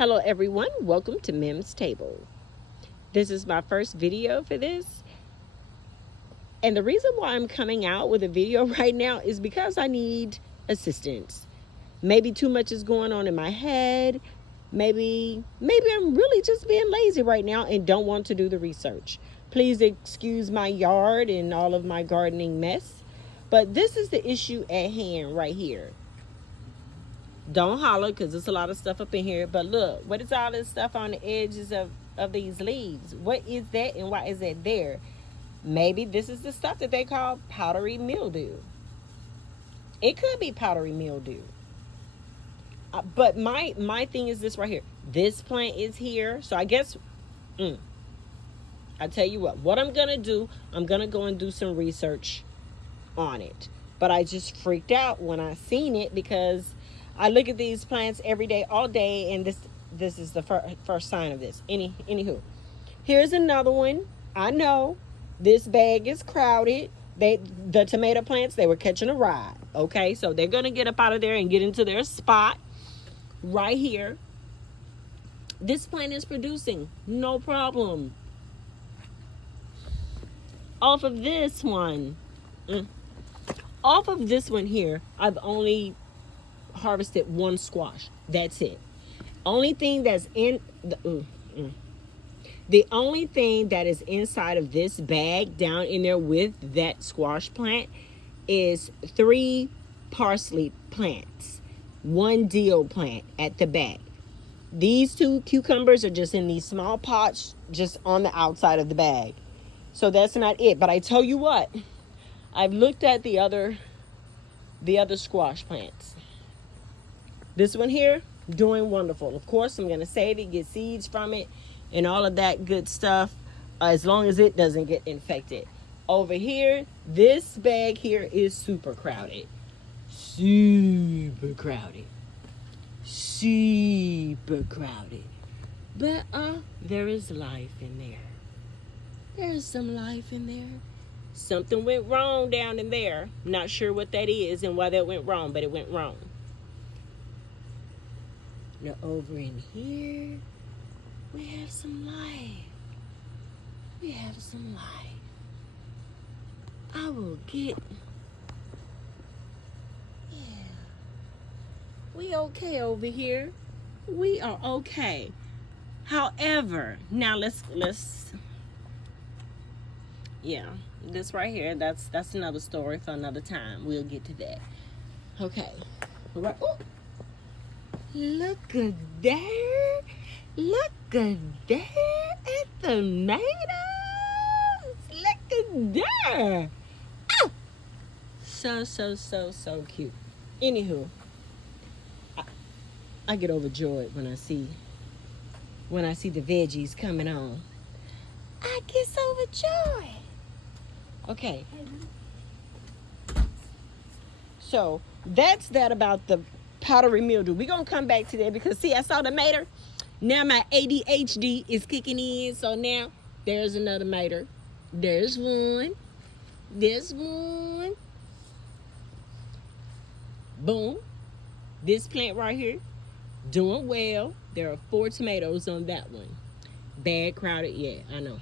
Hello everyone, welcome to Mim's Table. This is my first video for this. And the reason why I'm coming out with a video right now is because I need assistance. Maybe too much is going on in my head. Maybe I'm really just being lazy right now and don't want to do the research. Please excuse my yard and all of my gardening mess. But this is the issue at hand right here. Don't holler because there's a lot of stuff up in here. But look, what is all this stuff on the edges of these leaves? What is that and why is that there? Maybe this is the stuff that they call powdery mildew. It could be powdery mildew. But my thing is this right here. This plant is here. So I guess, I tell you what I'm going to do, I'm going to go and do some research on it. But I just freaked out when I seen it because I look at these plants every day, all day, and this is the first sign of this. Anywho, here's another one. I know this bag is crowded. The tomato plants, they were catching a ride. Okay, so they're gonna get up out of there and get into their spot right here. This plant is producing, no problem. Off of this one, here, I've only harvested one squash. That's it. Only thing that's in the only thing that is inside of this bag down in there with that squash plant is 3 parsley plants, 1 dill plant at the back. These 2 cucumbers are just in these small pots just on the outside of the bag. So that's not it. But I tell you what, I've looked at the other squash plants. This one here, doing wonderful. Of course, I'm going to save it, get seeds from it, and all of that good stuff, as long as it doesn't get infected. Over here, this bag here is super crowded. Super crowded. Super crowded. But, there is life in there. There's some life in there. Something went wrong down in there. Not sure what that is and why that went wrong, but it went wrong. Now over in here, we have some life. We have some life. I will get, we okay over here. We are okay. However, now let's, this right here, that's another story for another time. We'll get to that. Okay. Right. Ooh. Look at there. Look at there at the tomatoes. Look at there. Oh! So cute. Anywho, I get overjoyed when I see the veggies coming on. I get so overjoyed. Okay. So that's that about the powdery mildew. We're going to come back to that because, see, I saw the mater. Now my ADHD is kicking in. So now there's another mater. There's one. There's one. Boom. This plant right here, doing well. There are 4 tomatoes on that one. Bad crowded. Yeah, I know.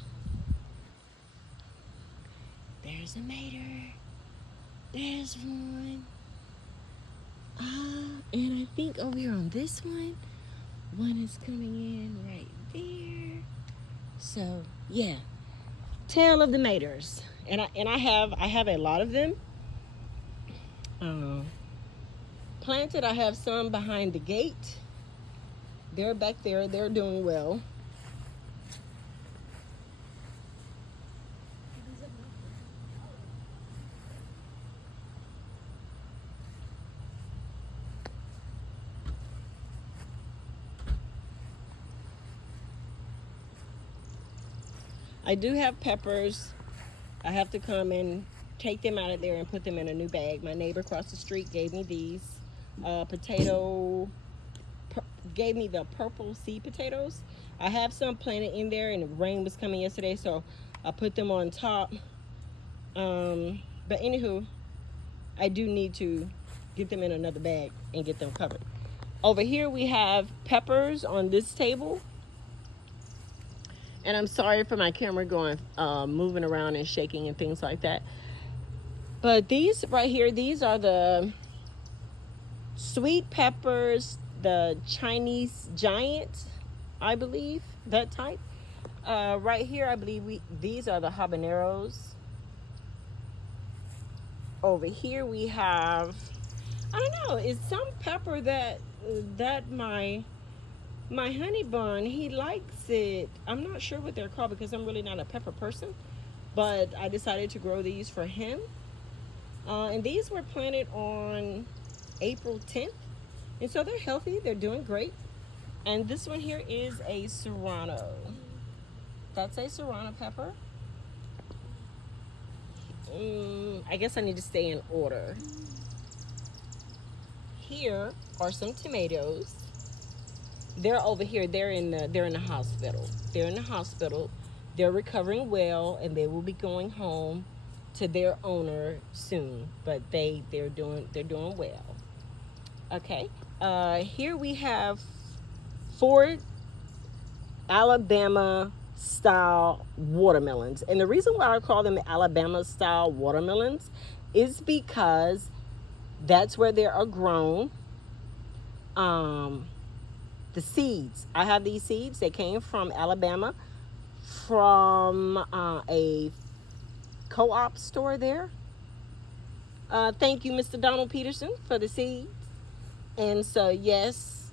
There's a mater. There's one. And I think over here on this one is coming in right there. So yeah, tail of the maters, and I have a lot of them planted. I have some behind the gate. They're back there. They're doing well. I do have peppers. I have to come and take them out of there and put them in a new bag. My neighbor across the street gave me these gave me the purple seed potatoes. I have some planted in there and the rain was coming yesterday, so I put them on top. But anywho, I do need to get them in another bag and get them covered. Over here we have peppers on this table. And I'm sorry for my camera going, moving around and shaking and things like that. But these right here, these are the sweet peppers, the Chinese giant, I believe, that type. Right here, I believe these are the habaneros. Over here we have, I don't know, it's some pepper that my honey bun, he likes it. I'm not sure what they're called because I'm really not a pepper person, but I decided to grow these for him. And these were planted on April 10th. And so they're healthy, they're doing great. And this one here is a serrano. That's a serrano pepper. I guess I need to stay in order. Here are some tomatoes. They're over here. They're in the hospital. They're in the hospital. They're recovering well, and they will be going home to their owner soon. But they're doing well. Okay. Here we have 4 Alabama style watermelons, and the reason why I call them Alabama style watermelons is because that's where they are grown. The seeds, I have these seeds. They came from Alabama, from a co-op store there. Thank you, Mr. Donald Peterson, for the seeds. And so yes,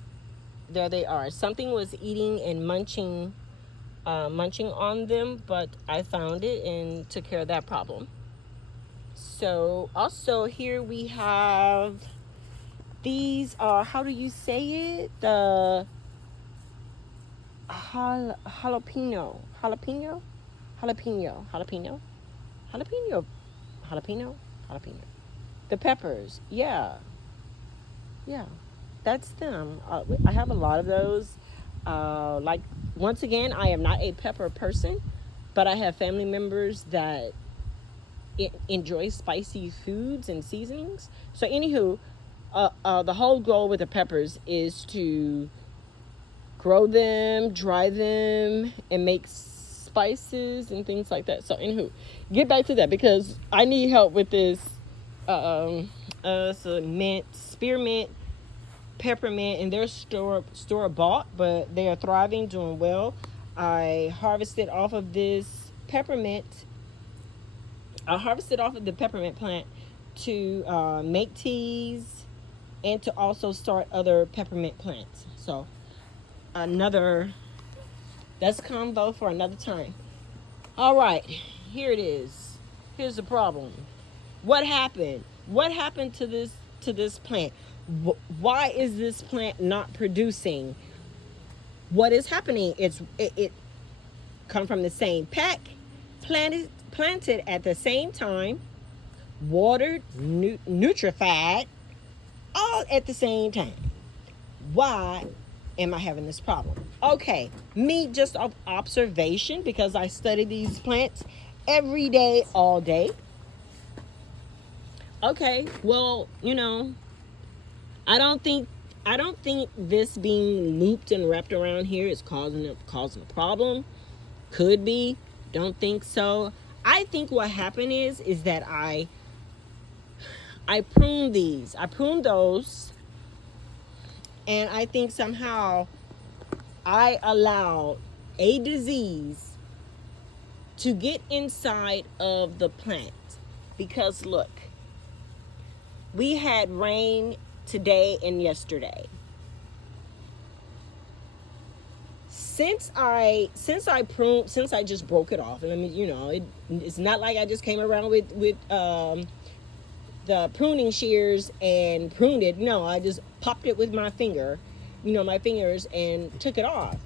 there they are. Something was eating and munching on them, but I found it and took care of that problem. So also here we have, these are, how do you say it? The jalapeno. The peppers, yeah, that's them. I have a lot of those. Like, once again, I am not a pepper person, but I have family members that enjoy spicy foods and seasonings. So anywho, the whole goal with the peppers is to grow them, dry them, and make spices and things like that. So anywho, get back to that because I need help with this. So mint, spearmint, peppermint, and they're store bought, but they are thriving, doing well. I harvested off of this peppermint. I harvested off of the peppermint plant to make teas and to also start other peppermint plants. So that's convo for another time. All right, here it is. Here's the problem. What happened to this plant? Why is this plant not producing? What is happening? It come from the same pack, planted at the same time, watered, nutrified, all at the same time. Why am I having this problem? Okay, me just observation, because I study these plants every day, all day. Okay, well, I don't think this being looped and wrapped around here is causing a problem. Could be. Don't think so. I think what happened is that I pruned these. I pruned those, and I think somehow I allowed a disease to get inside of the plant. Because look, we had rain today and yesterday. Since I just broke it off, and I mean, it's not like I just came around with the pruning shears and pruned it. No, I just popped it with my fingers and took it off.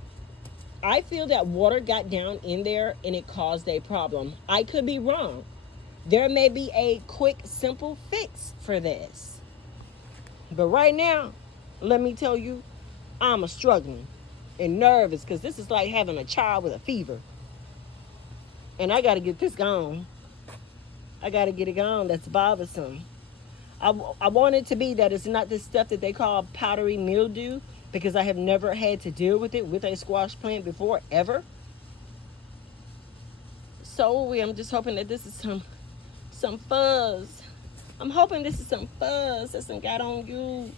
I feel that water got down in there and it caused a problem. I could be wrong. There may be a quick, simple fix for this. But right now, let me tell you, I'm struggling and nervous because this is like having a child with a fever. And I got to get this gone. I got to get it gone. That's bothersome. I want it to be that it's not this stuff that they call powdery mildew, because I have never had to deal with it with a squash plant before, ever. So I'm just hoping that this is some fuzz. I'm hoping this is some fuzz that's got on you,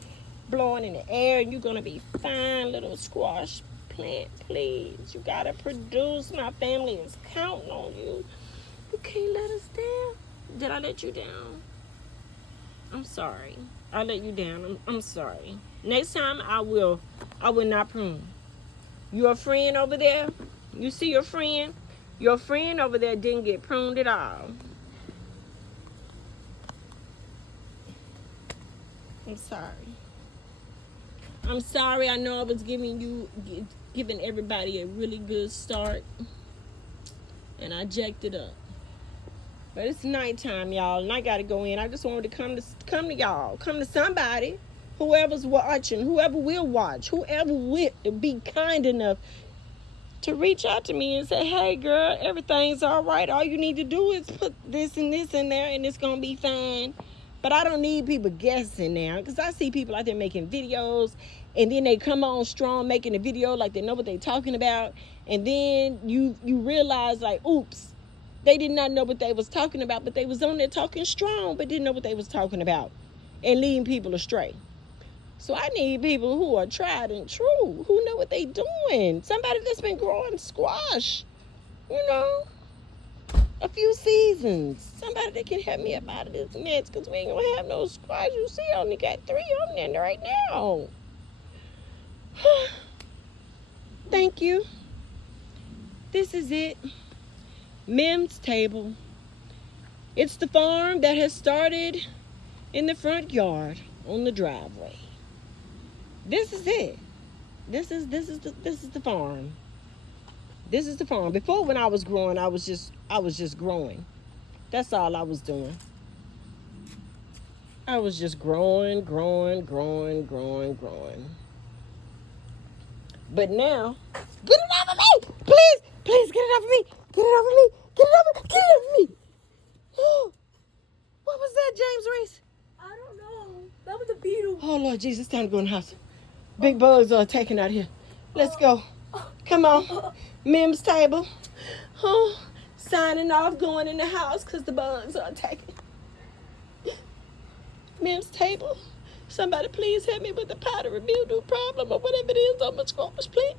blowing in the air, and you're gonna be fine, little squash plant. Please, you gotta produce. My family is counting on you. You can't let us down. Did I let you down? I'm sorry. I let you down. I'm sorry. Next time I will not prune. Your friend over there, you see your friend? Your friend over there didn't get pruned at all. I'm sorry. I'm sorry. I know I was giving everybody a really good start, and I jacked it up. But it's nighttime, y'all, and I gotta go in. I just wanted to come to y'all, come to somebody, whoever's watching, whoever will watch, whoever will be kind enough to reach out to me and say, hey, girl, everything's all right. All you need to do is put this and this in there, and it's gonna be fine. But I don't need people guessing now, because I see people out there making videos, and then they come on strong making a video like they know what they're talking about, and then you realize, like, oops, they did not know what they was talking about, but they was on there talking strong, but didn't know what they was talking about, and leading people astray. So I need people who are tried and true, who know what they doing. Somebody that's been growing squash, a few seasons. Somebody that can help me up out of this mess, because we ain't gonna have no squash. You see, I only got 3 on there right now. Thank you. This is it. Mim's Table. It's the farm that has started in the front yard on the driveway. This is it. This is the farm. This is the farm. Before, when I was growing, I was just growing. That's all I was doing. I was just growing. But now, get it off of me! Please get it off of me! Get it off of me! Get it off of me! What was that, James Reese? I don't know. That was a beetle. Oh, Lord Jesus, it's time to go in the house. Big bugs are attacking out here. Let's go. Come on. Mim's Table. Signing off, going in the house because the bugs are attacking. Mim's Table. Somebody please help me with the powdery mildew problem or whatever it is on my squash plant.